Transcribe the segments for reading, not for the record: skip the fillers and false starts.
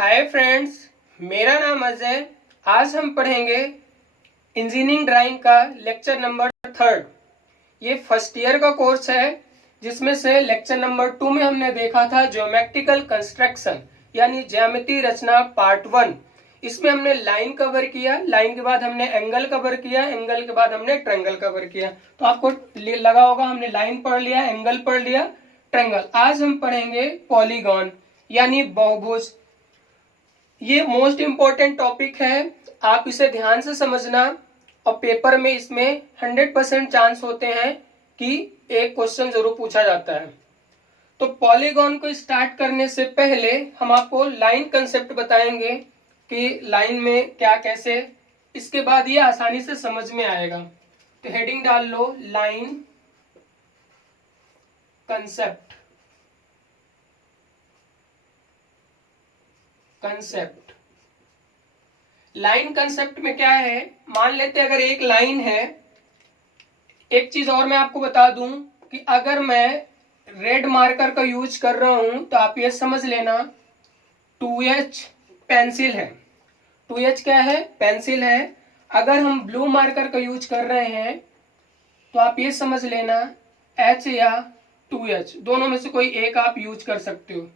Hi friends, मेरा नाम अजय। आज हम पढ़ेंगे इंजीनियरिंग ड्राइंग का लेक्चर नंबर 3। ये फर्स्ट ईयर का कोर्स है, जिसमें से लेक्चर नंबर 2 में हमने देखा था ज्योमेट्रिकल कंस्ट्रक्शन यानी ज्यामितीय रचना पार्ट 1। इसमें हमने लाइन कवर किया, लाइन के बाद हमने एंगल कवर किया, एंगल के बाद हमने ट्रायंगल कवर किया। तो आपको लगा होगा हमने लाइन पढ़ लिया, एंगल पढ़ लिया, ट्रायंगल। आज हम पढ़ेंगे पॉलीगॉन यानी बहुभुज। ये मोस्ट इंपॉर्टेंट टॉपिक है, आप इसे ध्यान से समझना और पेपर में इसमें 100% चांस होते हैं कि एक क्वेश्चन जरूर पूछा जाता है। तो पॉलीगॉन को स्टार्ट करने से पहले हम आपको लाइन कंसेप्ट बताएंगे कि लाइन में क्या कैसे, इसके बाद ये आसानी से समझ में आएगा। तो हेडिंग डाल लो लाइन कंसेप्ट। लाइन कंसेप्ट में क्या है, मान लेते अगर एक लाइन है। एक चीज और मैं आपको बता दूं कि अगर मैं रेड मार्कर का यूज कर रहा हूं तो आप ये समझ लेना 2H पेंसिल है। 2H क्या है? पेंसिल है। अगर हम ब्लू मार्कर का यूज कर रहे हैं तो आप ये समझ लेना H या 2H, दोनों में से कोई एक आप यूज कर सकते हो।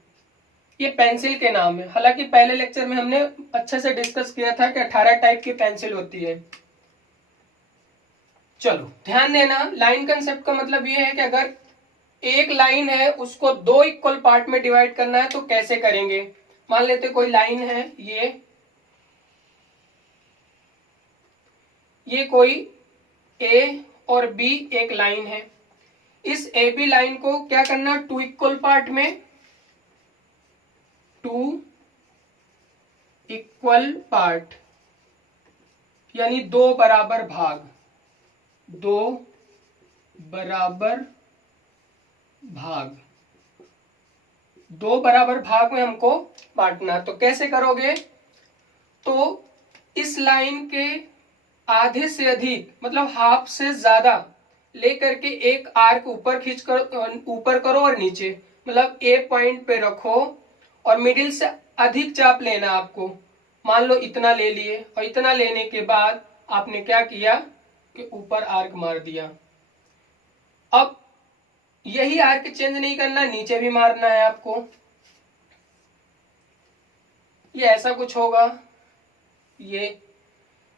ये पेंसिल के नाम है। हालांकि पहले लेक्चर में हमने अच्छे से डिस्कस किया था कि 18 टाइप की पेंसिल होती है। चलो ध्यान देना, लाइन कंसेप्ट का मतलब ये है कि अगर एक लाइन है उसको दो इक्वल पार्ट में डिवाइड करना है तो कैसे करेंगे। मान लेते कोई लाइन है, ये कोई ए और बी एक लाइन है। इस ए बी लाइन को क्या करना, 2 इक्वल पार्ट में, 2 इक्वल पार्ट यानी 2 बराबर भाग, 2 बराबर भाग, 2 बराबर भाग में हमको बांटना। तो कैसे करोगे, तो इस लाइन के आधे से अधिक मतलब हाफ से ज्यादा लेकर के एक आर्क ऊपर खींच कर ऊपर करो और नीचे, मतलब ए पॉइंट पे रखो और मिडिल से अधिक चाप लेना आपको। मान लो इतना ले लिए और इतना लेने के बाद आपने क्या किया कि ऊपर आर्क मार दिया। अब यही आर्क चेंज नहीं करना, नीचे भी मारना है आपको। ये ऐसा कुछ होगा। ये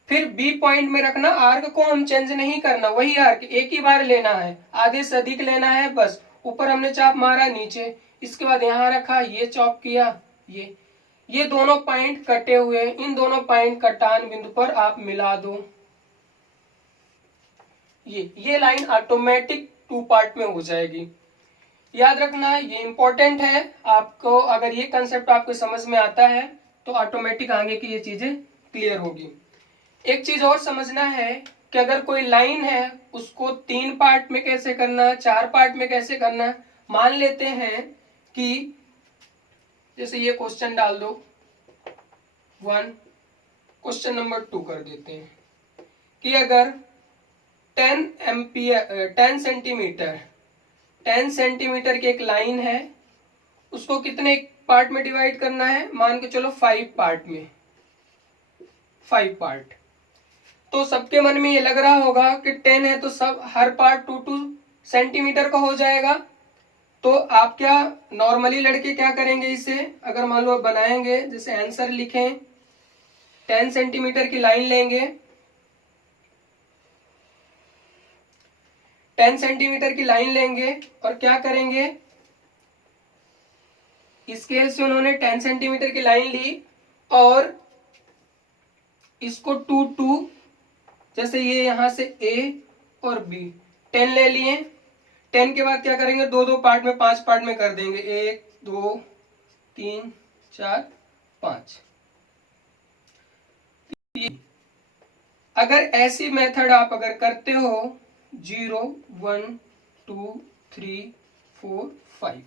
फिर बी पॉइंट में रखना, आर्क को हम चेंज नहीं करना, वही आर्क एक ही बार लेना है, आधे से अधिक लेना है बस। ऊपर हमने चाप मारा, नीचे, इसके बाद यहां रखा, ये चॉप किया। ये दोनों पॉइंट कटे हुए, इन दोनों पॉइंट कटान बिंदु पर आप मिला दो। ये लाइन ऑटोमेटिक 2 पार्ट में हो जाएगी। याद रखना ये इंपॉर्टेंट है आपको। अगर ये कंसेप्ट आपको समझ में आता है तो ऑटोमेटिक आगे की ये चीजें क्लियर होगी। एक चीज और समझना है कि अगर कोई लाइन है उसको 3 पार्ट में कैसे करना, 4 पार्ट में कैसे करना। मान लेते हैं कि जैसे ये क्वेश्चन डाल दो 1, क्वेश्चन नंबर 2 कर देते हैं कि अगर 10 सेंटीमीटर की एक लाइन है, उसको कितने पार्ट में डिवाइड करना है, मान के चलो 5 पार्ट में, 5 पार्ट। तो सबके मन में ये लग रहा होगा कि 10 है तो सब हर पार्ट 2 सेंटीमीटर का हो जाएगा। तो आप क्या नॉर्मली लड़के क्या करेंगे, इसे अगर मान लो बनाएंगे, जैसे आंसर लिखें 10 सेंटीमीटर की लाइन लेंगे, 10 सेंटीमीटर की लाइन लेंगे और क्या करेंगे, स्केल से उन्होंने 10 सेंटीमीटर की लाइन ली और इसको 2 जैसे ये यहां से ए और बी 10 ले लिए। 10 के बाद क्या करेंगे, 2 पार्ट में, 5 पार्ट में कर देंगे, 1 2 3 4 5। अगर ऐसी मेथड आप अगर करते हो 0 1 2 3 4 5,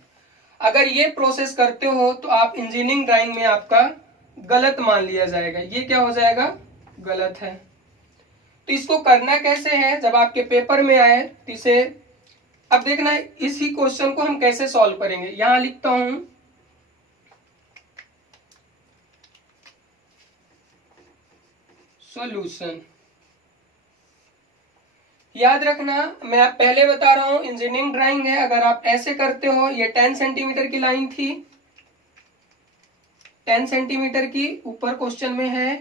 अगर ये प्रोसेस करते हो तो आप इंजीनियरिंग ड्राइंग में आपका गलत मान लिया जाएगा। ये क्या हो जाएगा, गलत है। तो इसको करना कैसे है, जब आपके पेपर में आए तो इसे अब देखना है इसी क्वेश्चन को हम कैसे सॉल्व करेंगे। यहां लिखता हूं सॉल्यूशन। याद रखना, मैं आप पहले बता रहा हूं इंजीनियरिंग ड्राइंग है, अगर आप ऐसे करते हो, ये 10 सेंटीमीटर की लाइन थी, 10 सेंटीमीटर की, ऊपर क्वेश्चन में है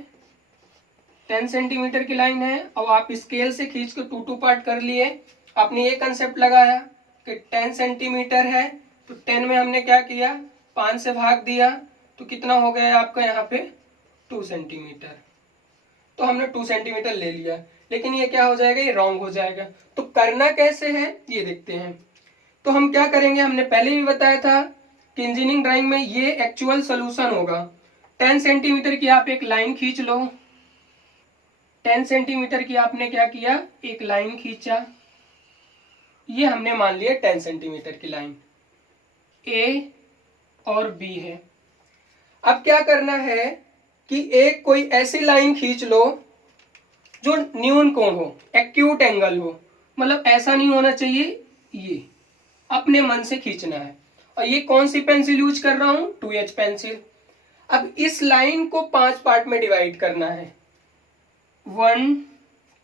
10 सेंटीमीटर की लाइन है, और आप स्केल से खींच के 2 पार्ट कर लिए। आपने ये कंसेप्ट लगाया कि 10 सेंटीमीटर है, तो 10 में हमने क्या किया, 5 से भाग दिया, तो कितना हो गया आपका यहाँ पे 2 सेंटीमीटर। तो हमने 2 सेंटीमीटर ले लिया, लेकिन ये क्या हो जाएगा, ये रॉन्ग हो जाएगा। तो करना कैसे है ये देखते हैं। तो हम क्या करेंगे, हमने पहले भी बताया था कि इंजीनियरिंग ड्राइंग में ये एक्चुअल सोल्यूशन होगा। 10 सेंटीमीटर की आप एक लाइन खींच लो, 10 सेंटीमीटर की आपने क्या किया, एक लाइन खींचा, ये हमने मान लिया 10 सेंटीमीटर की लाइन, ए और बी है। अब क्या करना है कि एक कोई ऐसी लाइन खींच लो जो न्यून कोण हो, एक्यूट एंगल हो, मतलब ऐसा नहीं होना चाहिए, ये अपने मन से खींचना है। और ये कौन सी पेंसिल यूज कर रहा हूं, 2H पेंसिल। अब इस लाइन को 5 पार्ट में डिवाइड करना है, 1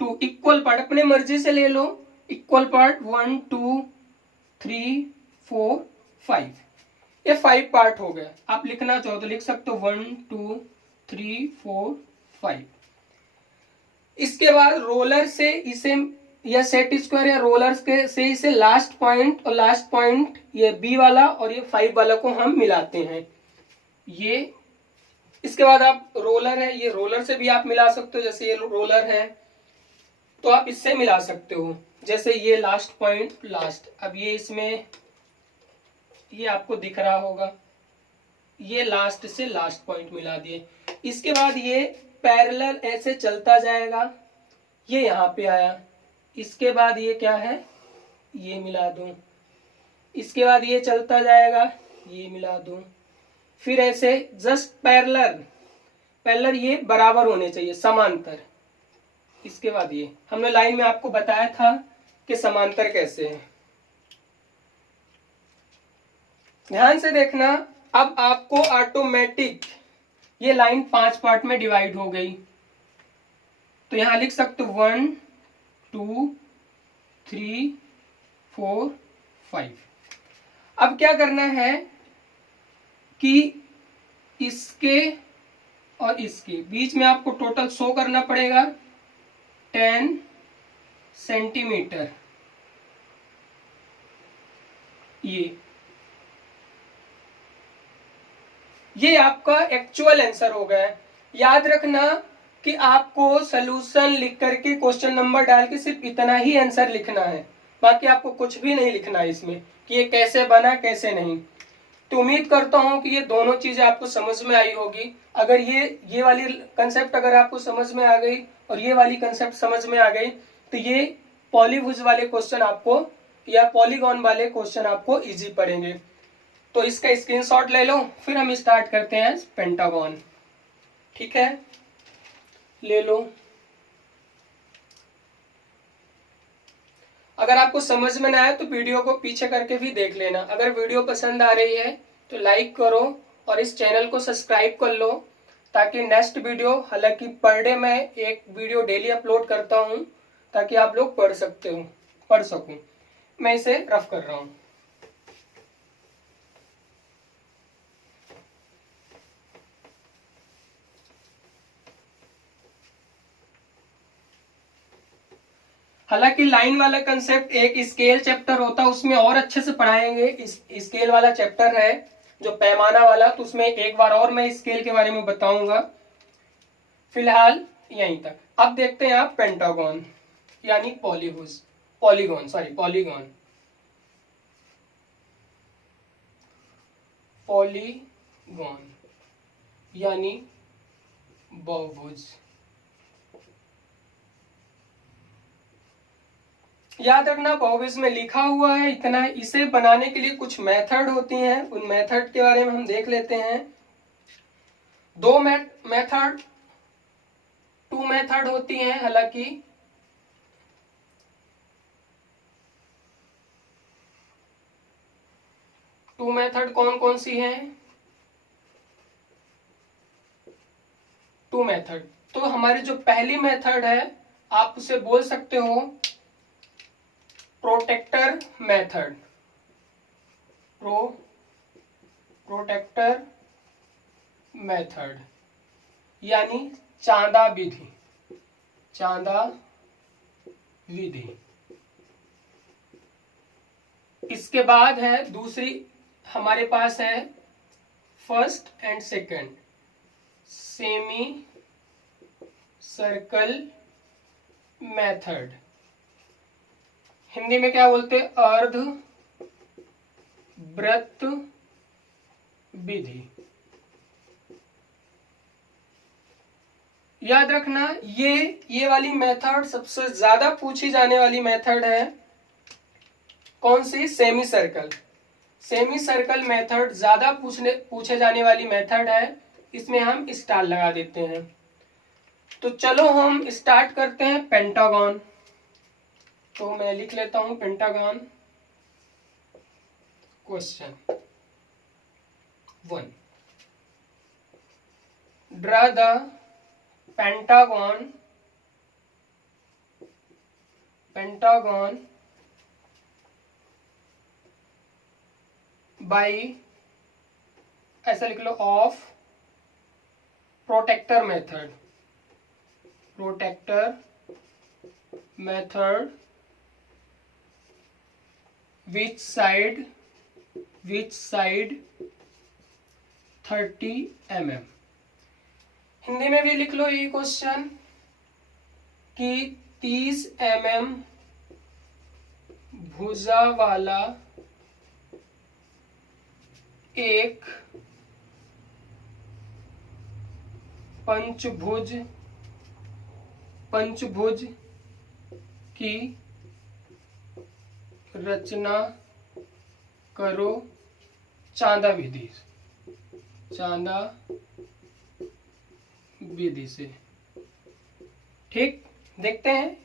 2 इक्वल पार्ट, अपने मर्जी से ले लो, इक्वल पार्ट 1 2 3 4 5, ये 5 पार्ट हो गए। आप लिखना चाहो तो लिख सकते हो 1 2 3 4 5। इसके बाद रोलर से इसे, या सेट स्क्वायर या रोलर के से इसे लास्ट पॉइंट और लास्ट पॉइंट, ये बी वाला और ये 5 वाला को हम मिलाते हैं, ये। इसके बाद आप रोलर है, ये रोलर से भी आप मिला सकते हो, जैसे ये रोलर है तो आप इससे मिला सकते हो, जैसे ये लास्ट पॉइंट लास्ट। अब ये इसमें, ये आपको दिख रहा होगा, ये लास्ट से लास्ट पॉइंट मिला दिए। इसके बाद ये पैरेलल ऐसे चलता जाएगा, ये यहाँ पे आया। इसके बाद ये क्या है, ये मिला दूं। इसके बाद ये चलता जाएगा, ये मिला दूं। फिर ऐसे जस्ट पैरेलल, पैरेलल ये बराबर होने चाहिए, समांतर। इसके बाद ये हमने लाइन में आपको बताया था कि समांतर कैसे है। ध्यान से देखना, अब आपको ऑटोमेटिक ये लाइन 5 पार्ट में डिवाइड हो गई, तो यहां लिख सकते हो 1 2 3 4 5। अब क्या करना है कि इसके और इसके बीच में आपको टोटल शो करना पड़ेगा 10 सेंटीमीटर, ये आपका एक्चुअल आंसर हो गया। याद रखना कि आपको सॉल्यूशन लिख करके क्वेश्चन नंबर डाल के सिर्फ इतना ही आंसर लिखना है, बाकी आपको कुछ भी नहीं लिखना है इसमें कि ये कैसे बना कैसे नहीं। तो उम्मीद करता हूं कि ये दोनों चीजें आपको समझ में आई होगी। अगर ये वाली कंसेप्ट अगर आपको समझ में आ गई और ये वाली कंसेप्ट समझ में आ गई, तो ये पॉलीभुज वाले क्वेश्चन आपको या पॉलीगॉन वाले क्वेश्चन आपको इजी पड़ेंगे। तो इसका स्क्रीनशॉट ले लो, फिर हम स्टार्ट करते हैं पेंटागन। ठीक है, ले लो। अगर आपको समझ में ना आए तो वीडियो को पीछे करके भी देख लेना। अगर वीडियो पसंद आ रही है तो लाइक करो और इस चैनल को सब्सक्राइब कर लो, ताकि नेक्स्ट वीडियो, हालांकि पर डे मैं एक वीडियो डेली अपलोड करता हूं, ताकि आप लोग पढ़ सकूं। मैं इसे रफ कर रहा हूं। हालांकि लाइन वाला कंसेप्ट एक स्केल चैप्टर होता है, उसमें और अच्छे से पढ़ाएंगे। इस स्केल वाला चैप्टर है जो पैमाना वाला, तो उसमें एक बार और मैं स्केल के बारे में बताऊंगा। फिलहाल यहीं तक। अब देखते हैं आप पेंटागन यानी पॉलीगॉन यानी बहुभुज। याद रखना, बहुभुज में लिखा हुआ है इतना। इसे बनाने के लिए कुछ मेथड होती हैं, उन मेथड के बारे में हम देख लेते हैं। दो मेथड, 2 मेथड होती हैं। हालांकि टू मेथड कौन कौन सी हैं? 2 मेथड। तो हमारी जो पहली मेथड है आप उसे बोल सकते हो प्रोटेक्टर मेथड, प्रोटेक्टर मेथड यानी चांदा विधि, चांदा विधि। इसके बाद है दूसरी हमारे पास है first and second, semi circle method. Hindi में क्या बोलते हैं? अर्ध वृत्त विधि। याद रखना ये वाली मेथड सबसे ज्यादा पूछी जाने वाली मेथड है। कौन सी? Semi circle. Semi circle method ज्यादा पूछे जाने वाली मेथड है। इसमें हम स्टार लगा देते हैं। तो चलो हम स्टार्ट करते हैं पेंटागन। तो मैं लिख लेता हूं pentagon. Question 1, draw the pentagon by, ऐसा लिख लो, of protractor method, which side 30 mm। Hindi में भी लिख लो ये क्वेश्चन कि 30 mm भुजा वाला एक पंचभुज की रचना करो चांदा विधि से। ठीक, देखते हैं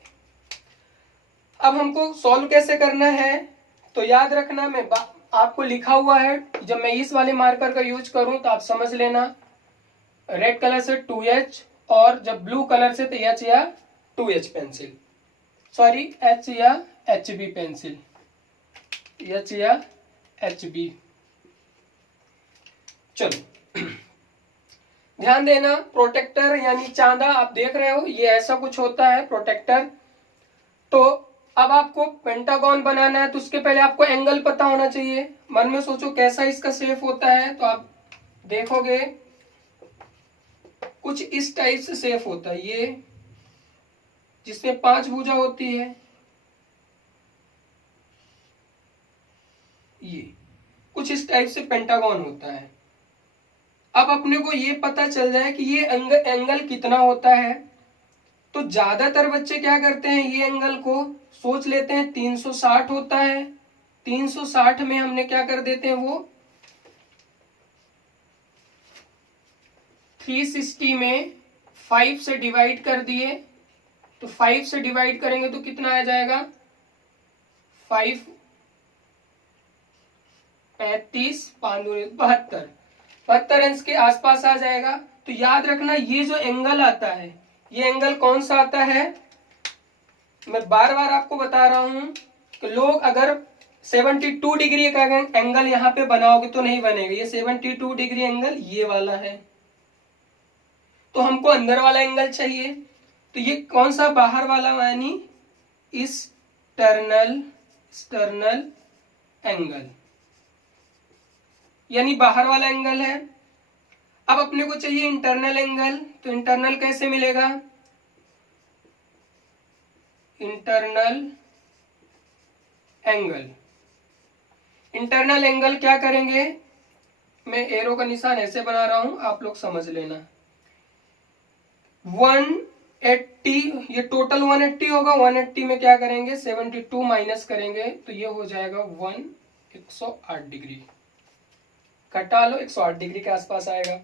अब हमको सॉल्व कैसे करना है। तो याद रखना, मैं आपको लिखा हुआ है, जब मैं इस वाले मार्कर का यूज करूं तो आप समझ लेना, रेड कलर से 2H और जब ब्लू कलर से तो H या 2H पेंसिल, सॉरी H या HB पेंसिल, H या HB। चलो ध्यान देना, प्रोटेक्टर यानी चांदा आप देख रहे हो, ये ऐसा कुछ होता है प्रोटेक्टर। तो अब आपको पेंटागन बनाना है तो उसके पहले आपको एंगल पता होना चाहिए। मन में सोचो कैसा इसका शेप होता है, तो आप देखोगे कुछ इस टाइप से शेप होता है, ये जिसमें 5 भुजा होती है, ये कुछ इस टाइप से पेंटागन होता है। अब अपने को ये पता चल जाए कि ये एंगल कितना होता है, तो ज्यादातर बच्चे क्या करते हैं, ये एंगल को सोच लेते हैं 360 होता है। 360 में हमने क्या कर देते हैं, वो 360 में 5 से डिवाइड कर दिए। तो 5 से डिवाइड करेंगे तो कितना आ जाएगा, 5 35 5 72 अंश के आसपास आ जाएगा। तो याद रखना, ये जो एंगल आता है, ये एंगल कौन सा आता है, मैं बार बार आपको बता रहा हूं कि लोग अगर 72 डिग्री का एंगल यहाँ पे बनाओगे तो नहीं बनेगा। ये 72 डिग्री एंगल ये वाला है, तो हमको अंदर वाला एंगल चाहिए। तो ये कौन सा, बाहर वाला, यानी एक्सटर्नल एंगल, यानी बाहर वाला एंगल है। अब अपने को चाहिए इंटरनल एंगल, तो इंटरनल कैसे मिलेगा, इंटरनल एंगल क्या करेंगे, मैं एरो का निशान ऐसे बना रहा हूं, आप लोग समझ लेना। 180, ये टोटल 180 होगा। 180 में क्या करेंगे, 72 माइनस करेंगे तो ये हो जाएगा 108 डिग्री। घटा लो, 108 डिग्री के आसपास आएगा।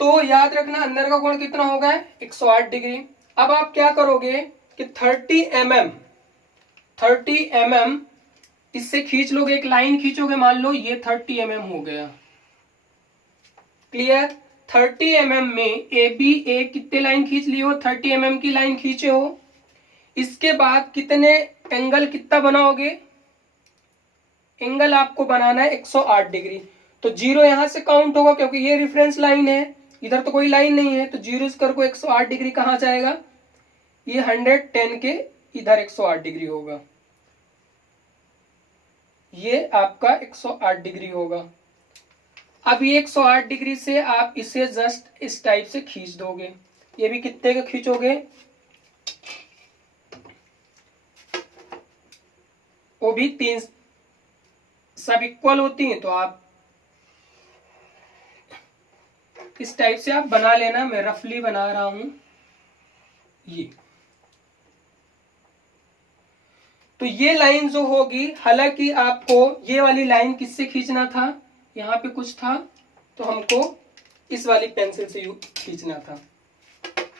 तो याद रखना अंदर का कोण कितना होगा, 108 डिग्री। अब आप क्या करोगे कि 30 mm इससे खींच लोगे, एक लाइन खींचोगे, मान लो ये 30 mm हो गया। क्लियर? 30 mm में ए बी ए कितने लाइन खींच लिए हो, 30 mm की लाइन खींचे हो। इसके बाद कितने एंगल कितना बनाओगे, एंगल आपको बनाना है 108 डिग्री। तो 0 यहां से काउंट होगा क्योंकि ये रेफरेंस लाइन है, इधर तो कोई लाइन नहीं है, तो 0 से को 108 डिग्री कहां जाएगा, ये 110 के इधर 108 डिग्री होगा, ये आपका 108 डिग्री होगा। अब ये 108 डिग्री से आप इसे जस्ट इस टाइप से खींच दोगे। ये भी कितने का खींचोगे, वो भी 3 सब इक्वल होती हैं, तो आप इस टाइप से आप बना लेना। मैं रफली बना रहा हूं ये। तो ये लाइन जो होगी, हालांकि आपको ये वाली लाइन किससे खींचना था, यहाँ पे कुछ था तो हमको इस वाली पेंसिल से खींचना था।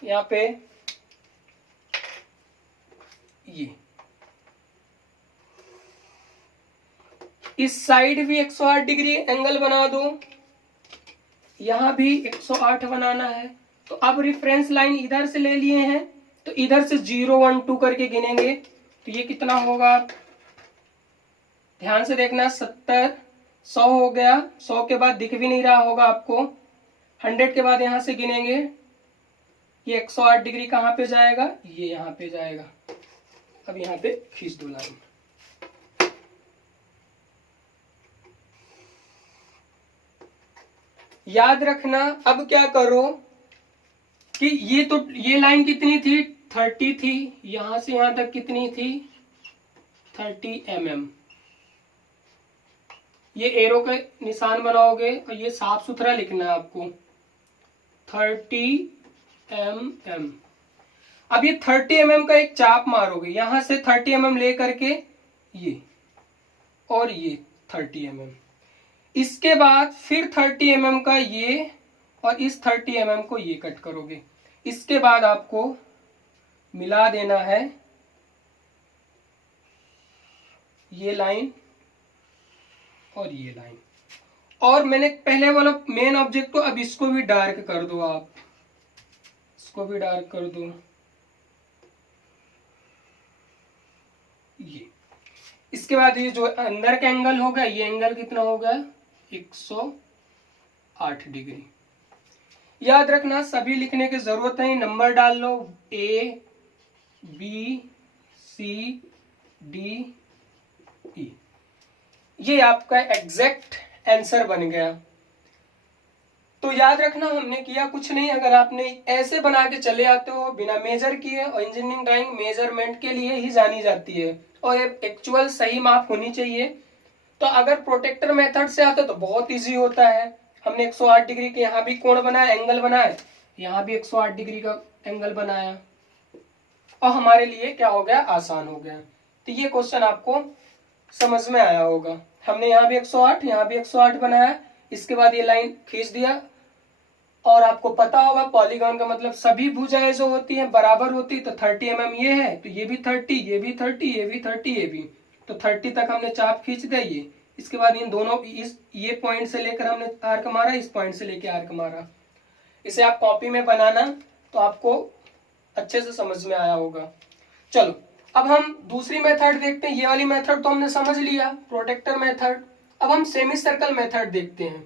यहाँ पे ये इस साइड भी 108 डिग्री एंगल बना दो, यहां भी 108 बनाना है। तो अब रेफरेंस लाइन इधर से ले लिए हैं, तो इधर से 0 1 2 करके गिनेंगे, तो ये कितना होगा, ध्यान से देखना, 70 100 हो गया। 100 के बाद दिख भी नहीं रहा होगा आपको, 100 के बाद यहां से गिनेंगे, ये 108 डिग्री कहां पे जाएगा, ये यहां पे जाएगा। अब यहां पे खींच दो लाइन। याद रखना, अब क्या करो कि ये लाइन कितनी थी, 30 थी, यहां से यहां तक कितनी थी, 30 mm। ये एरो का निशान बनाओगे और ये साफ सुथरा लिखना है आपको, 30 mm। अब ये 30 mm का एक चाप मारोगे, यहां से 30 mm ले करके ये, और ये 30 mm। इसके बाद फिर 30 mm का ये, और इस 30 mm को ये कट करोगे। इसके बाद आपको मिला देना है ये लाइन और ये लाइन। और मैंने पहले वाला मेन ऑब्जेक्ट को, अब इसको भी डार्क कर दो, आप इसको भी डार्क कर दो, ये। इसके बाद ये जो अंदर का एंगल होगा, ये एंगल कितना होगा, 108 डिग्री। याद रखना, सभी लिखने की जरूरत है, नंबर डाल लो, A B C D E। ये आपका एग्जैक्ट आंसर बन गया। तो याद रखना, हमने किया कुछ नहीं, अगर आपने ऐसे बना के चले आते हो बिना मेजर किए, और इंजीनियरिंग ड्राइंग मेजरमेंट के लिए ही जानी जाती है, और एक्चुअल सही माप होनी चाहिए। तो अगर प्रोटेक्टर मेथड से आता तो बहुत इजी होता है। हमने 108 डिग्री के यहाँ भी कोण बनाया, एंगल बनाया, यहाँ भी 108 डिग्री का एंगल बनाया, और हमारे लिए क्या हो गया, आसान हो गया। तो ये क्वेश्चन आपको समझ में आया होगा। हमने यहाँ भी 108, यहाँ भी 108 बनाया, इसके बाद ये लाइन खींच दिया। और आपको पता होगा पॉलीगॉन का मतलब सभी भुजाएं जो होती हैं बराबर होती, तो 30 mm ये है, तो ये भी 30, ये भी 30, ये भी 30, ये भी, तो 30 तक हमने चाप खींच दिया ये। इसके बाद इन दोनों, इस ये पॉइंट से लेकर हमने आर्क मारा, इस पॉइंट से लेकर आर्क मारा। इसे आप कॉपी में बनाना, तो आपको अच्छे से समझ में आया होगा। चलो, अब हम दूसरी मेथड देखते हैं। ये वाली मेथड तो हमने समझ लिया, प्रोटेक्टर मेथड। अब हम सेमी सर्कल मेथड देखते हैं।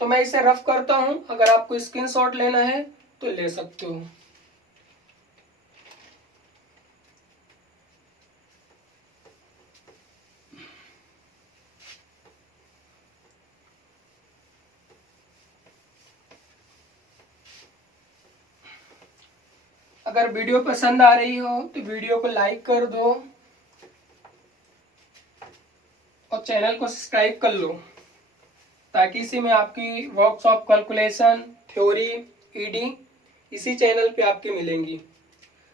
तो मैं इसे रफ करता हूं, अगर आपको स्क्रीनशॉट लेना है तो ले सकते हो। अगर वीडियो पसंद आ रही हो तो वीडियो को लाइक कर दो और चैनल को सब्सक्राइब कर लो, ताकि इसी में आपकी वर्कशॉप, कैलकुलेशन, थ्योरी, ईडी इसी चैनल पे आपके मिलेंगी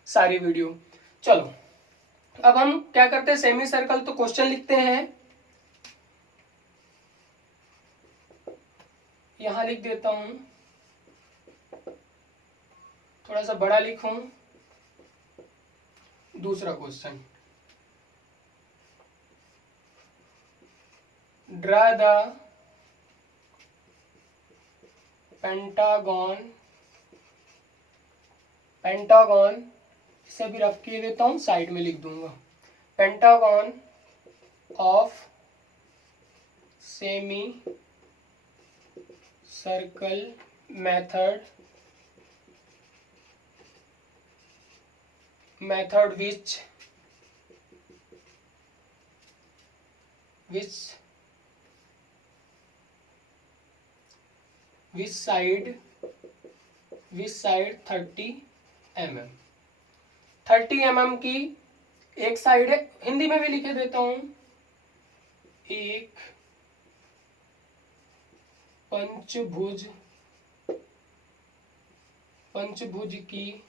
सारी वीडियो। चलो, अब हम क्या करते हैं, सेमी सर्कल। तो क्वेश्चन लिखते हैं, यहां लिख देता हूं, थोड़ा सा बड़ा लिखूं। दूसरा question, draw the pentagon, pentagon इसे भी रफ किए देता हूं, साइड में लिख दूंगा। Pentagon of semi circle method which side 30 mm, 30 mm की एक साइड है। हिंदी में भी लिखे देता हूं, एक पंचभुज की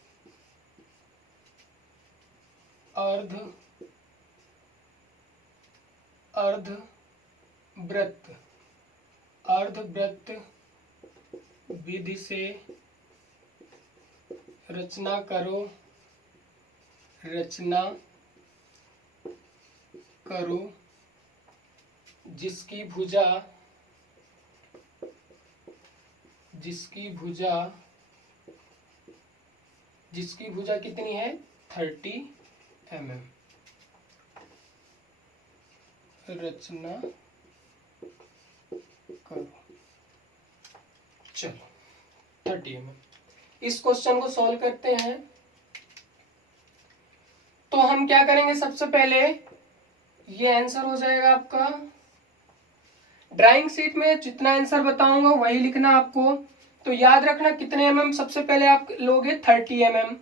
अर्धवृत्त विधि से रचना करो जिसकी भुजा कितनी है, 30 mm। रचना करो, चलो 30 mm। इस क्वेश्चन को सॉल्व करते हैं। तो हम क्या करेंगे, सबसे पहले ये आंसर हो जाएगा आपका। ड्राइंग शीट में जितना आंसर बताऊंगा वही लिखना आपको। तो याद रखना कितने mm सबसे पहले आप लोगे, 30 mm।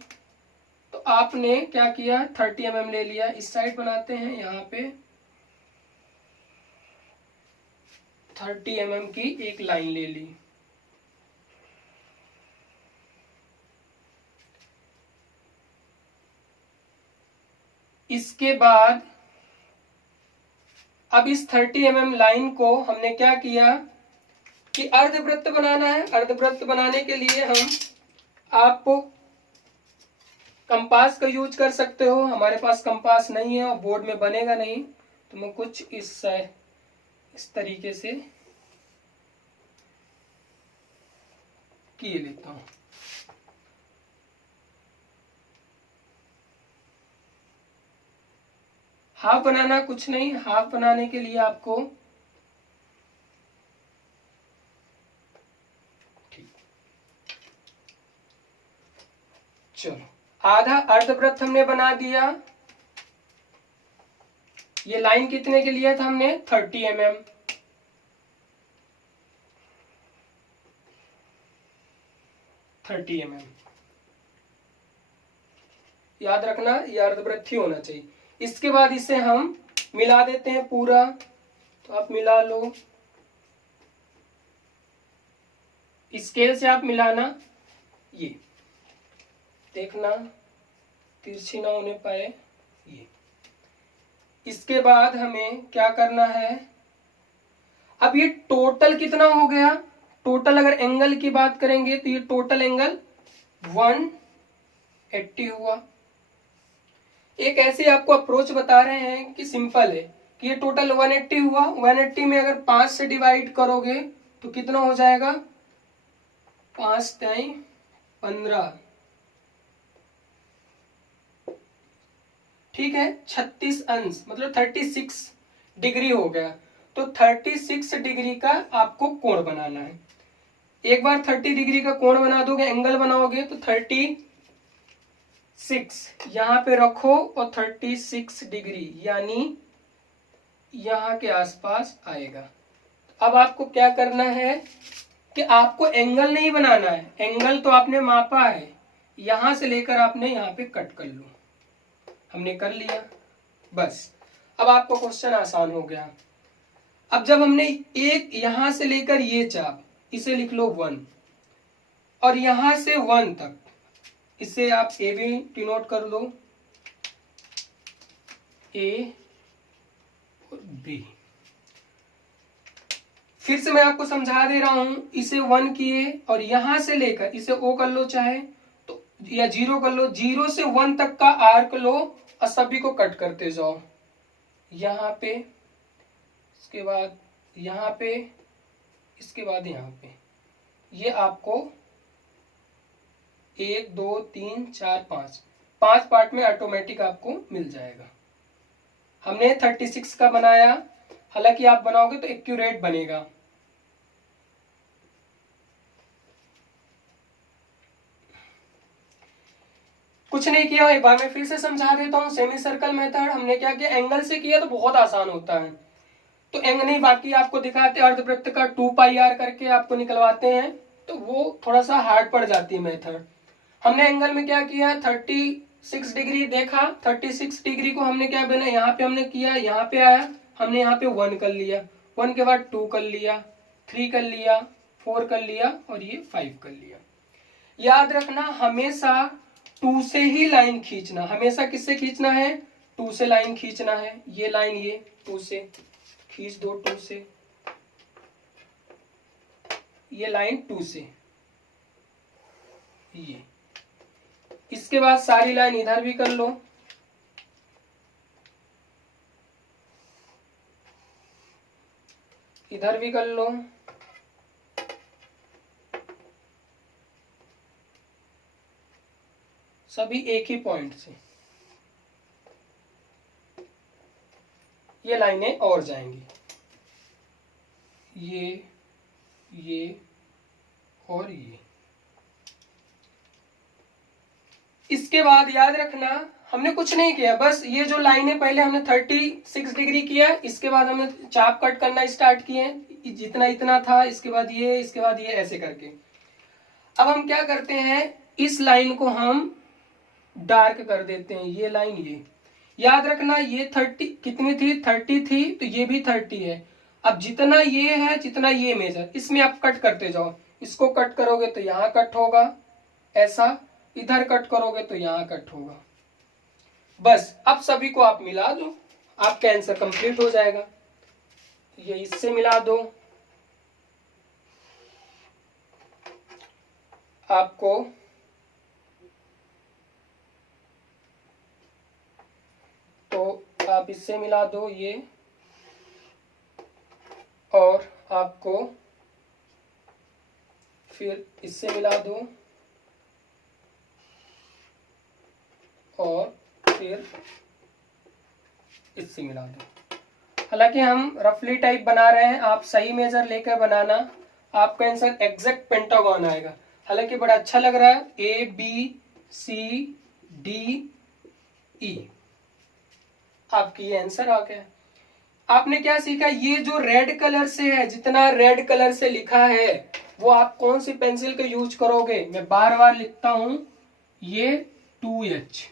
तो आपने क्या किया, 30 mm ले लिया। इस साइड बनाते हैं, यहाँ पे 30 mm की एक लाइन ले ली। इसके बाद अब इस 30 mm लाइन को हमने क्या किया कि अर्धवृत्त बनाना है। अर्धवृत्त बनाने के लिए आप कंपास का यूज कर सकते हो। हमारे पास कंपास नहीं है और बोर्ड में बनेगा नहीं, तो मैं कुछ इस तरीके से किए लेता हूं। हाफ बनाना कुछ नहीं, हाफ बनाने के लिए आपको चलो आधा अर्धवृत्त हमने बना दिया। ये लाइन कितने के लिए था हमने, 30 mm। याद रखना ये अर्धवृत्त ही होना चाहिए। इसके बाद इसे हम मिला देते हैं पूरा। तो आप मिला लो, स्केल से आप मिलाना, ये देखना तिरछी ना होने पाए ये। इसके बाद हमें क्या करना है, अब ये टोटल कितना हो गया। टोटल अगर एंगल की बात करेंगे तो ये टोटल एंगल 180 हुआ। एक ऐसे आपको अप्रोच बता रहे हैं कि सिंपल है कि ये टोटल 180 हुआ। 180 में अगर 5 से डिवाइड करोगे तो कितना हो जाएगा, 5 टाइम 15, ठीक है, 36 अंश मतलब 36 डिग्री हो गया। तो 36 डिग्री का आपको कोण बनाना है। एक बार 30 डिग्री का कोण बना दोगे, एंगल बनाओगे, तो 36 यहां पे रखो और 36 डिग्री यानी यहां के आसपास आएगा। अब आपको क्या करना है कि आपको एंगल नहीं बनाना है। एंगल तो आपने मापा है, यहां से लेकर आपने यहां पे कट कर लो। हमने कर लिया, बस अब आपको क्वेश्चन आसान हो गया। अब जब हमने एक यहां से लेकर ये चाप, इसे लिख लो 1, और यहां से 1 तक, इसे आप ए भी डिनोट कर लो, ए और बी। फिर से मैं आपको समझा दे रहा हूं, इसे 1 किए और यहां से लेकर इसे ओ कर लो चाहे तो, या 0 कर लो, 0 से 1 तक का आर्क लो और सभी को कट करते जाओ। यहां पे, इसके बाद यहां पे, इसके बाद यहां पे, ये आपको 1 2 3 4 5 पार्ट में ऑटोमेटिक आपको मिल जाएगा। हमने 36 का बनाया, हालांकि आप बनाओगे तो एक्यूरेट बनेगा। कुछ नहीं किया, एक बार मैं फिर से समझा देता हूँ। सेमी सर्कल मेथड हमने क्या किया, एंगल से किया तो बहुत आसान होता है, तो एंगल नहीं, बाकी आपको दिखाते अर्धवृत्त का 2 पाई आर करके आपको निकलवाते हैं, तो वो थोड़ा सा हार्ड पड़ जाती है मेथड। हमने एंगल में क्या किया, 36 डिग्री देखा, 36 डिग्री को हमने क्या बना, यहाँ पे हमने किया, यहाँ पे आया, हमने यहाँ पे 1 कर लिया, 1 के बाद 2 कर लिया, 3 कर लिया, 4 कर लिया और ये 5 कर लिया। याद रखना हमेशा 2 से ही लाइन खींचना, हमेशा किससे खींचना है, 2 से लाइन खींचना है। ये लाइन ये 2 से खींच दो, 2 से, ये लाइन 2 से, ये, इसके बाद सारी लाइन इधर भी कर लो, इधर भी कर लो, सभी एक ही पॉइंट से। ये लाइनें और जाएंगी, ये और ये। इसके बाद याद रखना हमने कुछ नहीं किया, बस ये जो लाइनें पहले हमने 36 डिग्री किया, इसके बाद हमने चाप कट करना स्टार्ट किए, जितना इतना था, इसके बाद ये, इसके बाद ये, ऐसे करके। अब हम क्या करते हैं, इस लाइन को हम डार्क कर देते हैं, ये लाइन, ये याद रखना ये 30 कितनी थी, 30 थी, तो ये भी 30 है। अब जितना ये है, जितना ये मेजर, इसमें आप कट करते जाओ, इसको कट करोगे तो यहाँ कट होगा ऐसा, इधर कट करोगे तो यहाँ कट होगा। बस अब सभी को आप मिला दो, आपका आंसर कंप्लीट हो जाएगा। ये इससे मिला दो, आपको तो आप इससे मिला दो ये, और आपको फिर इससे मिला दो, और फिर इससे मिला दो। हालांकि हम रफली टाइप बना रहे हैं, आप सही मेजर लेकर बनाना, आपका आंसर एग्जैक्ट पेंटागन आएगा। हालांकि बड़ा अच्छा लग रहा है, ABCDE, आपकी ये आंसर आ गया। आपने क्या सीखा, ये जो रेड कलर से है, जितना रेड कलर से लिखा है, वो आप कौन सी पेंसिल का यूज करोगे। मैं बार बार लिखता हूं, ये 2H,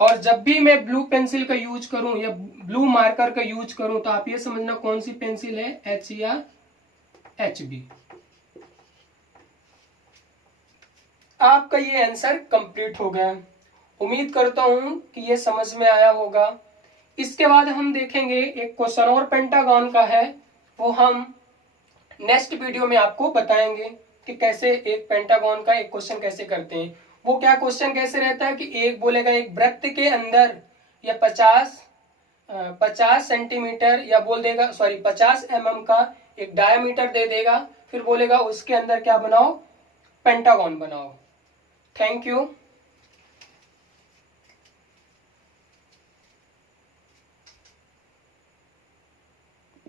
और जब भी मैं ब्लू पेंसिल का यूज करूं या ब्लू मार्कर का यूज करूं, तो आप ये समझना कौन सी पेंसिल है, H या HB। आपका ये आंसर कंप्लीट हो गया। उम्मीद करता हूं कि ये समझ में आया होगा। इसके बाद हम देखेंगे एक क्वेश्चन और पेंटागन का है, वो हम नेक्स्ट वीडियो में आपको बताएंगे कि कैसे एक पेंटागन का एक क्वेश्चन कैसे करते हैं। वो क्या क्वेश्चन कैसे रहता है कि एक बोलेगा एक वृत्त के अंदर या 50 सेंटीमीटर, या बोल देगा 50 mm का एक डायमीटर दे देगा, फिर बोलेगा उसके अंदर क्या बनाओ, पेंटागन बनाओ। Thank you.